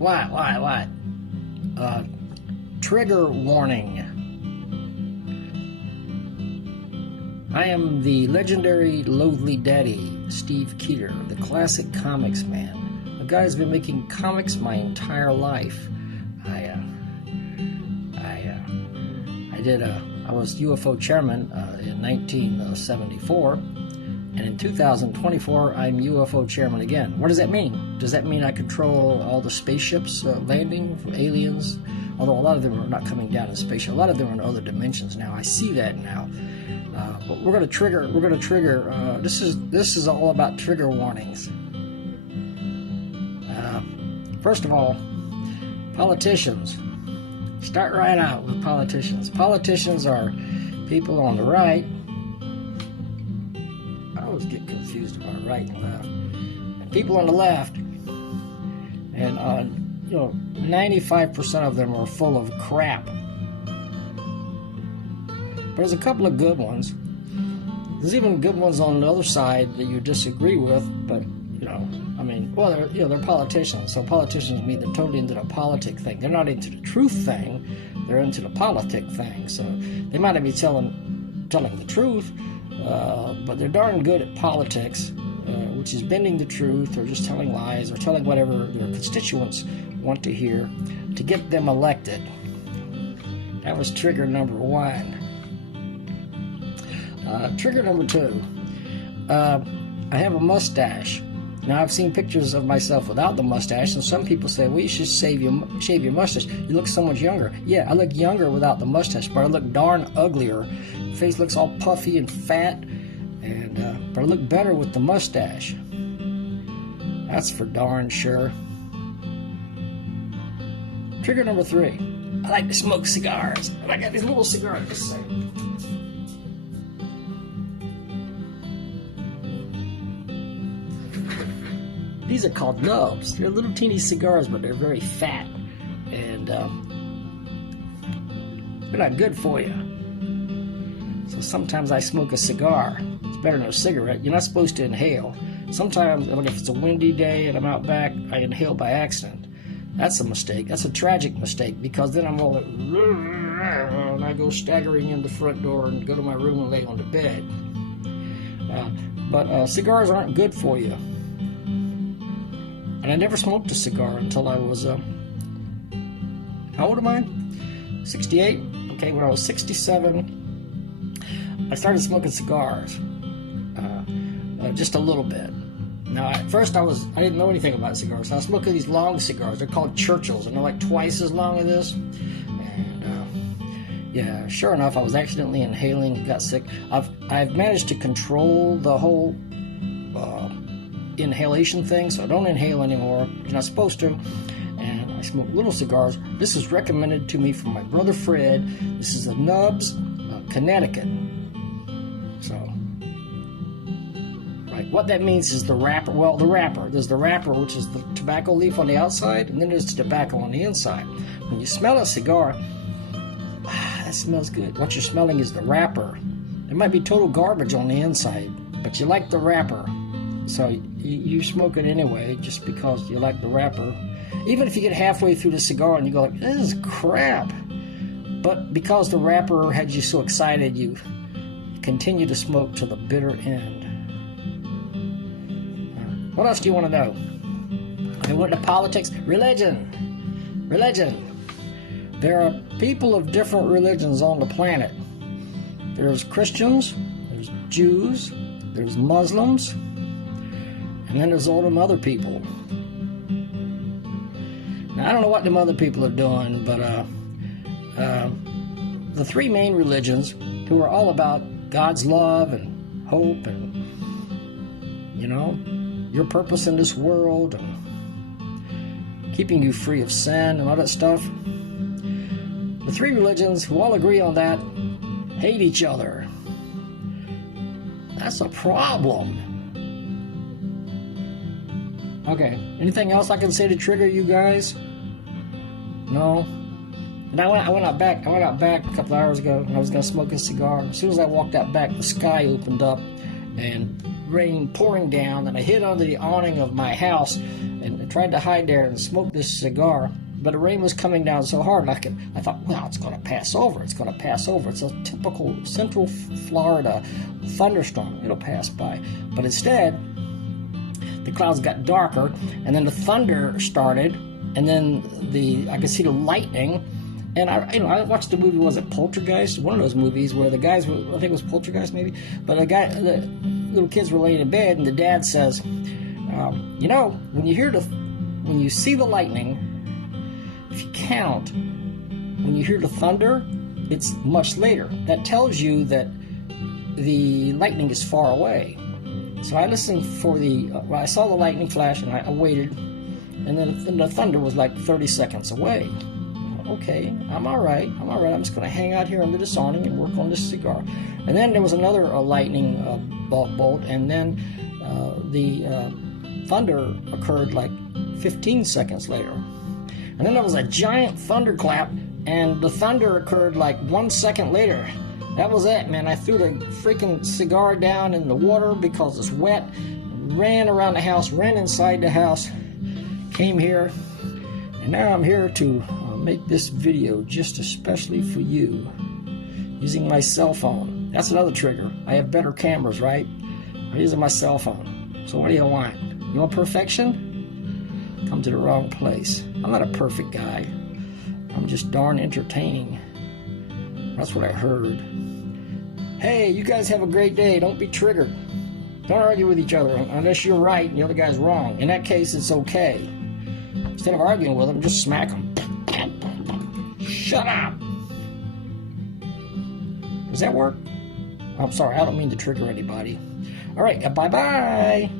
What? Trigger warning. I am the legendary Loathly Daddy, Steve Keeter, the classic comics man. A guy who's been making comics my entire life. I was UFO chairman in 1974, and in 2024 I'm UFO chairman again. What does that mean? Does that mean I control all the spaceships landing from aliens? Although a lot of them are not coming down in spaceship. A lot of them are in other dimensions now. I see that now. But we're going to trigger. This is all about trigger warnings. First of all, politicians. Start right out with politicians. Politicians are people on the right. I always get confused about right and left. And people on the left, and 95% of them are full of crap. But there's a couple of good ones. There's even good ones on the other side that you disagree with, but they're politicians. So politicians mean they're totally into the politic thing. They're not into the truth thing. They're into the politic thing. So they might not be telling the truth, but they're darn good at politics, which is bending the truth or just telling lies or telling whatever their constituents want to hear to get them elected. That was trigger number one. Trigger number two. I have a mustache. Now, I've seen pictures of myself without the mustache, and some people say, well, you should shave your mustache. You look so much younger. Yeah, I look younger without the mustache, but I look darn uglier. Face looks all puffy and fat, but I look better with the mustache. That's for darn sure. Trigger number three. I like to smoke cigars. And I got these little cigars. Just a second. These are called nubs. They're little teeny cigars, but they're very fat. And they're not good for you. So sometimes I smoke a cigar. It's better than a cigarette. You're not supposed to inhale. Sometimes, if it's a windy day and I'm out back, I inhale by accident. That's a mistake. That's a tragic mistake, because then I'm all like, and I go staggering in the front door and go to my room and lay on the bed. But cigars aren't good for you. And I never smoked a cigar until I was, how old am I? 68? Okay, when I was 67, I started smoking cigars, just a little bit. Now, at first I didn't know anything about cigars. So I was smoking these long cigars. They're called Churchills, and they're like twice as long as this. And sure enough, I was accidentally inhaling, got sick. I've managed to control the whole inhalation thing, so I don't inhale anymore. You're not supposed to. And I smoke little cigars. This is recommended to me from my brother Fred. This is the Nubs, Connecticut. So, right, what that means is the wrapper. Well, the wrapper. There's the wrapper, which is the tobacco leaf on the outside, and then there's the tobacco on the inside. When you smell a cigar, that smells good. What you're smelling is the wrapper. There might be total garbage on the inside, but you like the wrapper. So you smoke it anyway, just because you like the wrapper. Even if you get halfway through the cigar and you go, like, this is crap. But because the wrapper had you so excited, you continue to smoke to the bitter end. What else do you want to know? I went to politics. Religion. There are people of different religions on the planet. There's Christians, there's Jews, there's Muslims, and then there's all them other people. Now, I don't know what them other people are doing, but the three main religions, who are all about God's love and hope and, your purpose in this world and keeping you free of sin and all that stuff. The three religions who all agree on that hate each other. That's a problem. Okay, anything else I can say to trigger you guys? No? And I went out back a couple hours ago, and I was going to smoke a cigar. As soon as I walked out back, the sky opened up, and rain pouring down, and I hid under the awning of my house, and tried to hide there and smoke this cigar, but the rain was coming down so hard, I thought, well, it's going to pass over. It's going to pass over. It's a typical Central Florida thunderstorm. It'll pass by. But instead, the clouds got darker, and then the thunder started, and then I could see the lightning. And I watched the movie, was it Poltergeist? One of those movies where the guys were, I think it was Poltergeist maybe, but the little kids were laying in bed, and the dad says, when you see the lightning, if you count, when you hear the thunder, it's much later. That tells you that the lightning is far away. So I listened for I saw the lightning flash, and I waited, and then the thunder was like 30 seconds away. Okay, I'm all right. I'm just going to hang out here under this awning and work on this cigar. And then there was another lightning bolt, and then the thunder occurred like 15 seconds later. And then there was a giant thunderclap, and the thunder occurred like 1 second later. That was it, man. I threw the freaking cigar down in the water because it's wet, ran around the house, ran inside the house, came here, and now I'm here to make this video just especially for you, using my cell phone. That's another trigger. I have better cameras, right? I'm using my cell phone. So what do you want? You want perfection? Come to the wrong place. I'm not a perfect guy. I'm just darn entertaining. That's what I heard. Hey, you guys have a great day. Don't be triggered. Don't argue with each other unless you're right and the other guy's wrong. In that case, it's okay. Instead of arguing with them, just smack them. Shut up! Does that work? I'm sorry, I don't mean to trigger anybody. All right, bye-bye.